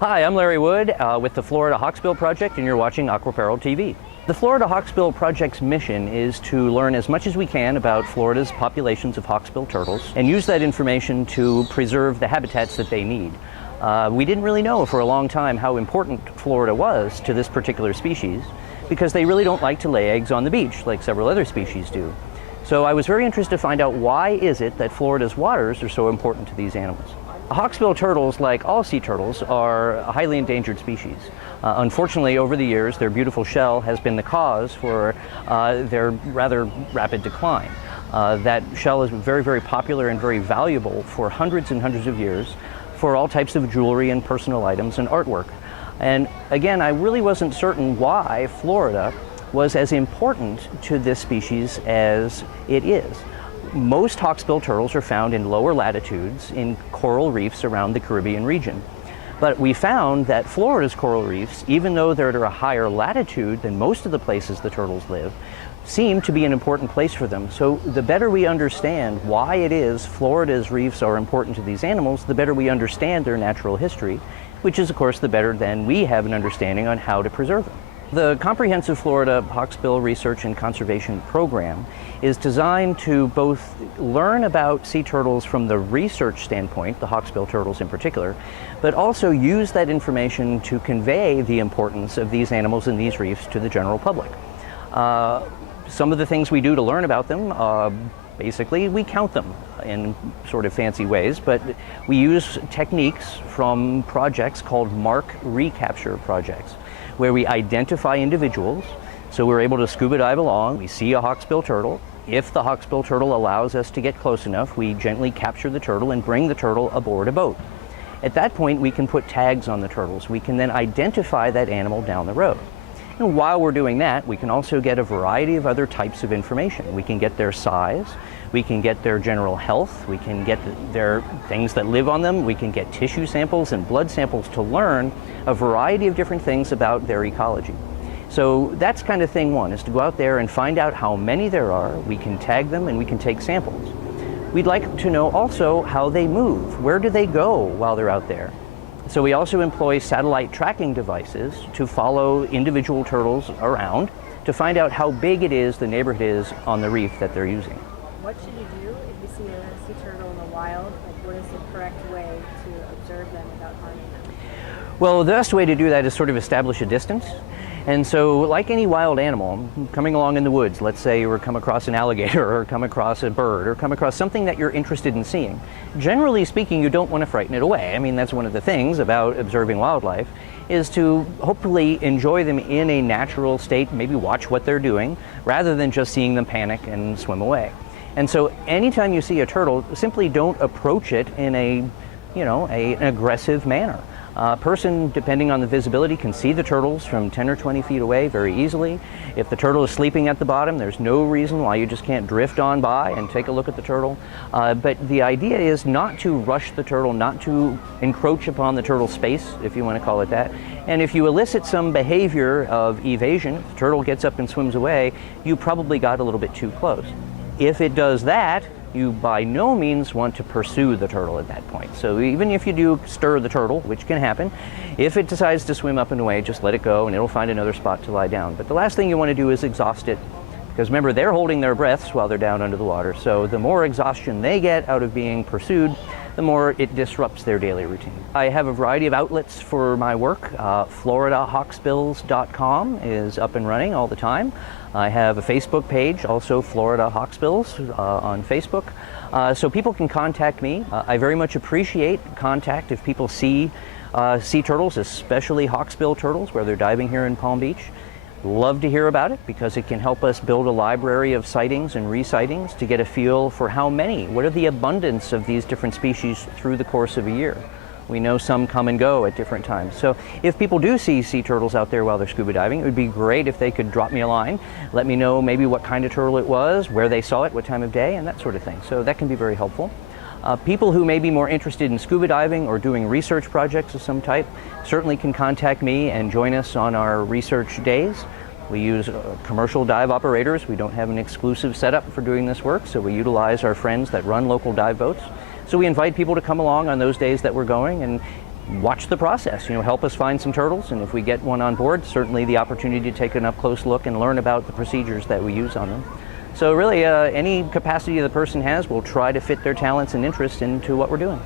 Hi, I'm Larry Wood with the Florida Hawksbill Project, and you're watching Aquaperil TV. The Florida Hawksbill Project's mission is to learn as much as we can about Florida's populations of hawksbill turtles and use that information to preserve the habitats that they need. We didn't really know for a long time how important Florida was to this particular species because they really don't like to lay eggs on the beach like several other species do. So I was very interested to find out why is it that Florida's waters are so important to these animals. Hawksbill turtles, like all sea turtles, are a highly endangered species. Unfortunately, over the years, their beautiful shell has been the cause for their rather rapid decline. That shell is very, very popular and very valuable for hundreds and hundreds of years for all types of jewelry and personal items and artwork. And again, I really wasn't certain why Florida was as important to this species as it is. Most hawksbill turtles are found in lower latitudes in coral reefs around the Caribbean region. But we found that Florida's coral reefs, even though they're at a higher latitude than most of the places the turtles live, seem to be an important place for them. So the better we understand why it is Florida's reefs are important to these animals, the better we understand their natural history, which is, of course, the better then we have an understanding on how to preserve them. The Comprehensive Florida Hawksbill Research and Conservation Program is designed to both learn about sea turtles from the research standpoint, the hawksbill turtles in particular, but also use that information to convey the importance of these animals and these reefs to the general public. Some of the things we do to learn about them, basically we count them in sort of fancy ways, but we use techniques from projects called mark recapture projects, where we identify individuals. So we're able to scuba dive along, we see a hawksbill turtle. If the hawksbill turtle allows us to get close enough, we gently capture the turtle and bring the turtle aboard a boat. At that point, we can put tags on the turtles. We can then identify that animal down the road. And while we're doing that, we can also get a variety of other types of information. We can get their size, we can get their general health, we can get their things that live on them, we can get tissue samples and blood samples to learn a variety of different things about their ecology. So that's kind of thing one, is to go out there and find out how many there are, we can tag them and we can take samples. We'd like to know also how they move, where do they go while they're out there? So we also employ satellite tracking devices to follow individual turtles around to find out how big it is, the neighborhood is on the reef that they're using. What should you do if you see a sea turtle in the wild? Like, what is the correct way to observe them without harming them? Well, the best way to do that is sort of establish a distance. And so, like any wild animal, coming along in the woods, let's say you come across an alligator or come across a bird or come across something that you're interested in seeing, generally speaking, you don't want to frighten it away. I mean, that's one of the things about observing wildlife, is to hopefully enjoy them in a natural state, maybe watch what they're doing, rather than just seeing them panic and swim away. And so anytime you see a turtle, simply don't approach it in an aggressive manner. A person, depending on the visibility, can see the turtles from 10 or 20 feet away very easily. If the turtle is sleeping at the bottom, there's no reason why you just can't drift on by and take a look at the turtle. But the idea is not to rush the turtle, not to encroach upon the turtle's space, if you want to call it that. And if you elicit some behavior of evasion, if the turtle gets up and swims away, you probably got a little bit too close. If it does that, you by no means want to pursue the turtle at that point. So even if you do stir the turtle, which can happen, if it decides to swim up and away, just let it go and it'll find another spot to lie down. But the last thing you want to do is exhaust it, because remember, they're holding their breaths while they're down under the water. So the more exhaustion they get out of being pursued, the more it disrupts their daily routine. I have a variety of outlets for my work. FloridaHawksbills.com is up and running all the time. I have a Facebook page, also Florida Hawksbills on Facebook. So people can contact me. I very much appreciate contact if people see sea turtles, especially hawksbill turtles, where they're diving here in Palm Beach. Love to hear about it because it can help us build a library of sightings and re-sightings to get a feel for how many, what are the abundance of these different species through the course of a year. We know some come and go at different times. So if people do see sea turtles out there while they're scuba diving, it would be great if they could drop me a line, let me know maybe what kind of turtle it was, where they saw it, what time of day, and that sort of thing. So that can be very helpful. People who may be more interested in scuba diving or doing research projects of some type certainly can contact me and join us on our research days. We use commercial dive operators. We don't have an exclusive setup for doing this work, so we utilize our friends that run local dive boats. So we invite people to come along on those days that we're going and watch the process, help us find some turtles, and if we get one on board, certainly the opportunity to take an up-close look and learn about the procedures that we use on them. So really, any capacity the person has, we'll try to fit their talents and interests into what we're doing.